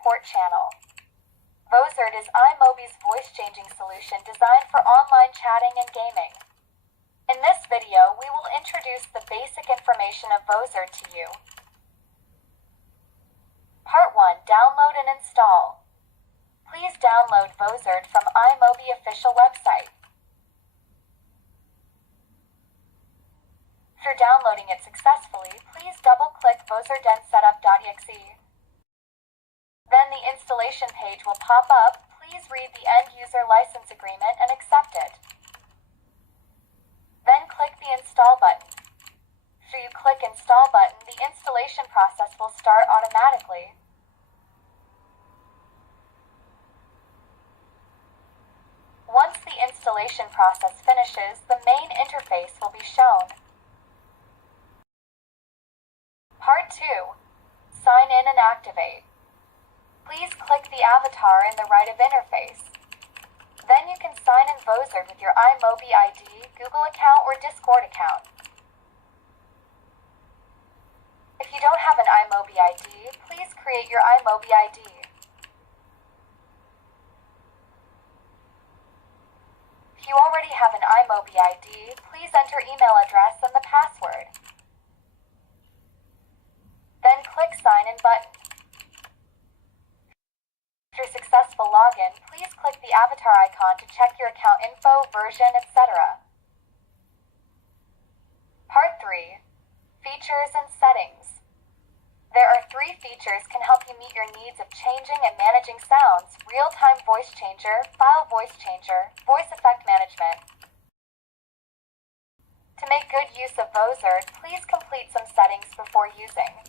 support channel. Vozard is iMobie's voice-changing solution designed for online chatting and gaming. In this video, we will introduce the basic information of Vozard to you. Part 1. Download and install. Please download Vozard from iMobie official website. After downloading it successfully, please double-click vozard.setup.exe. Then the installation page will pop up. Please read the end-user license agreement and accept it. Then click the Install button. After you click Install button, the installation process will start automatically. Once the installation process finishes, the main interface will be shown. Part 2. Sign in and activate. Please click the avatar in the right of interface. Then you can sign in Vozard with your iMobie ID, Google account, or Discord account. If you don't have an iMobie ID, please create your iMobie ID. If you already have an iMobie ID, please enter email address and the password. Then click Sign In button. After successful login, please click the avatar icon to check your account info, version, etc. Part 3. Features and settings. There are 3 features can help you meet your needs of changing and managing sounds: real-time voice changer, file voice changer, voice effect management. To make good use of Vozard, please complete some settings before using.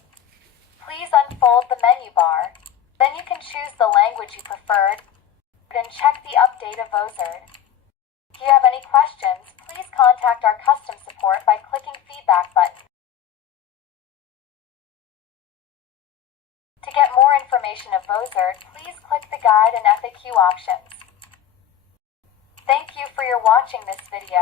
Please unfold the menu bar. Then you can choose the language you preferred and check the update of Vozard. If you have any questions, please contact our custom support by clicking Feedback button. To get more information of Vozard, please click the guide and FAQ options. Thank you for watching this video.